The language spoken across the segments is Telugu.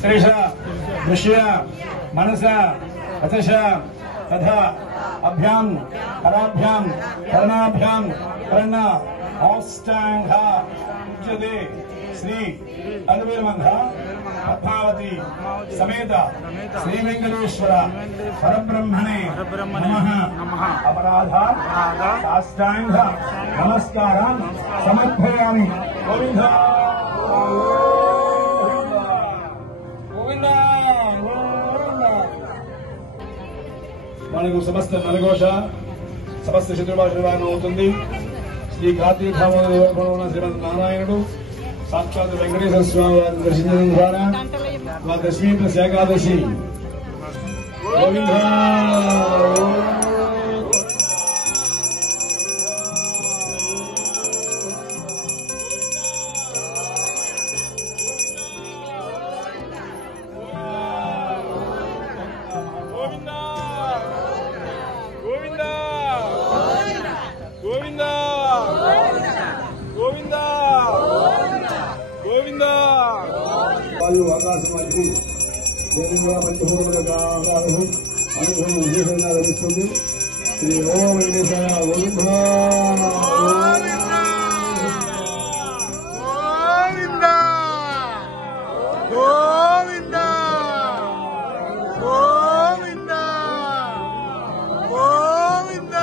श्रीष दृश्य मनस अथश तथा अभ्यां कराभ्यां करणाभ्यां कर्ण औष्टांग उच्यते श्री अद्वैतमंग पद्मावती समेत श्री वेंकटेश्वर परब्रह्मणे नमः। अपराध साष्टांग नमस्कारान् समर्पयामि। गोविंद మనకు సమస్త నరఘోష సమస్త శత్రుభాషను అవుతుంది. శ్రీ కార్తీక దామోదర శ్రీమద్ నారాయణుడు సాక్షాత్ వెంకటేశ్వర స్వామి వారిని దర్శించడం ద్వారా మా దశమి ప్లస్ ఏకాదశి గోవింద వాయు ఆకాశం వంటి గోవింద పంచభూతములుగా అనుభవం విశేషంగా లభిస్తుంది. శ్రీ ఓం వెంకటేశ్వర గోవింద గోవింద గోవింద గోవింద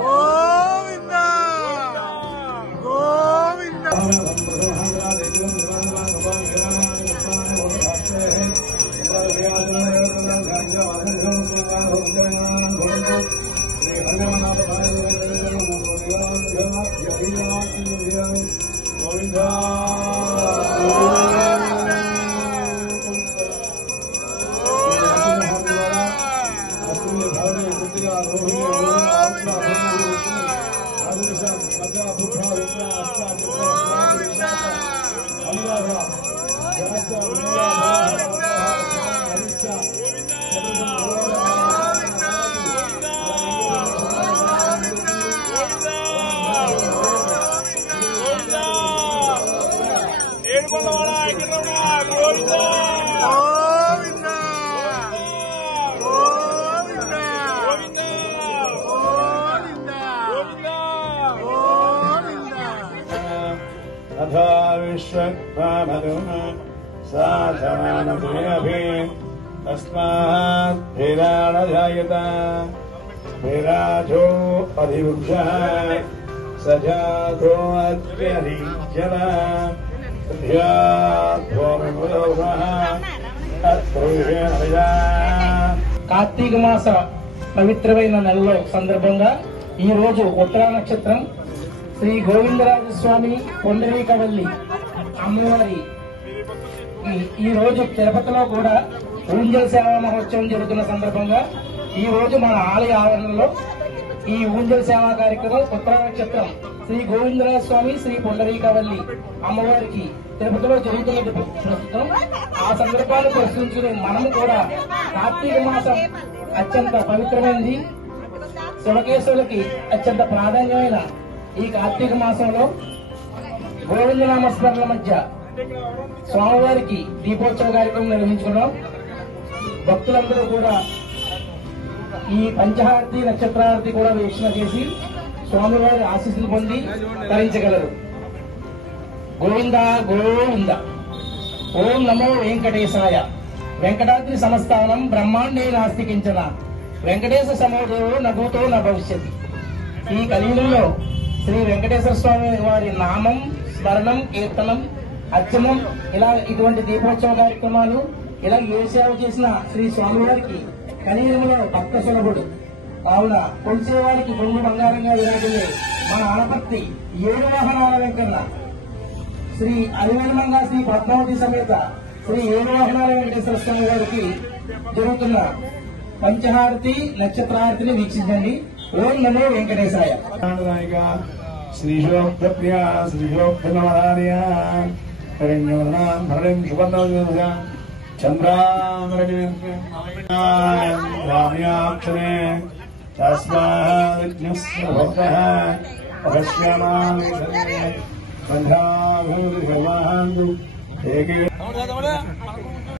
గోవింద గోవింద तथा विश्वक्तामधुना तस्मात् भेदानजायत भेदाजो अधिवृक्षः सजातो अत्यधिजल కార్తీక మాస పవిత్రమైన నెలలో సందర్భంగా ఈ రోజు ఉత్తరా నక్షత్రం శ్రీ గోవిందరాజస్వామి పొండరీకవల్లి అమ్మవారి ఈ రోజు తిరుపతిలో కూడా ఊంజల్ సేవా మహోత్సవం జరుగుతున్న సందర్భంగా ఈ రోజు మన ఆలయ ఆవరణలో ఈ ఊంజల్ సేవా కార్యక్రమం ఉత్తరా నక్షత్రం శ్రీ గోవిందరాజస్వామి శ్రీ పొండరీకవల్లి అమ్మవారికి తిరుపతిలో జరుగుతున్నది ప్రస్తుతం. ఆ సందర్భాన్ని ప్రశ్నించుకుని మనము కూడా కార్తీక మాసం అత్యంత పవిత్రమైనది, శివకేశవులకి అత్యంత ప్రాధాన్యమైన ఈ కార్తీక మాసంలో గోవిందనామస్మరణల మధ్య స్వామివారికి దీపోత్సవ కార్యక్రమం నిర్వహించుకున్నాం. భక్తులందరూ కూడా ఈ పంచహారతి నక్షత్రారతి కూడా వీక్షణ చేసి స్వామివారి ఆశీస్సులు పొంది ధరించగలరు. గోవింద గోవింద. ఓం నమో వెంకటేశాయ. వెంకటాద్రి సమస్థానం బ్రహ్మాండే నాస్తి కించన వెంకటేశ సమోదేవో నభూతో న భవిష్యతి. ఈ కలియుగంలో శ్రీ వెంకటేశ్వర స్వామి వారి నామం, స్మరణం, కీర్తనం, అర్చనం, ఇలా ఇటువంటి దీపోత్సవ కార్యక్రమాలు ఇలా ఏ సేవ చేసిన శ్రీ స్వామివారికి కలియుగంలో భక్త సులభుడు. కావున కొలిసేవారికి కొంగు బంగారంగా విరాజులే మన ఆనపర్తి 7 వాహనాల వెంకన్న శ్రీ అరివేలమంగా శ్రీ పద్మావతి సమేత శ్రీ 7 వాహనాల వెంకటేశ్వర స్వామి వారికి జరుగుతున్న పంచహారతి నక్షత్రహారతిని వీక్షించండి. ఓం నమో వెంకటేశాయ. श्रीशोक्तप्रिया श्रीशोक्तनमधार्या हरिण्यवर्णां हरिं सुवर्णा चन्द्रामृगराम्याक्षरे तस्माज्ञस्य भक्तः पश्यामामि बन्धाभूतिसमाहान्तु ఏకీ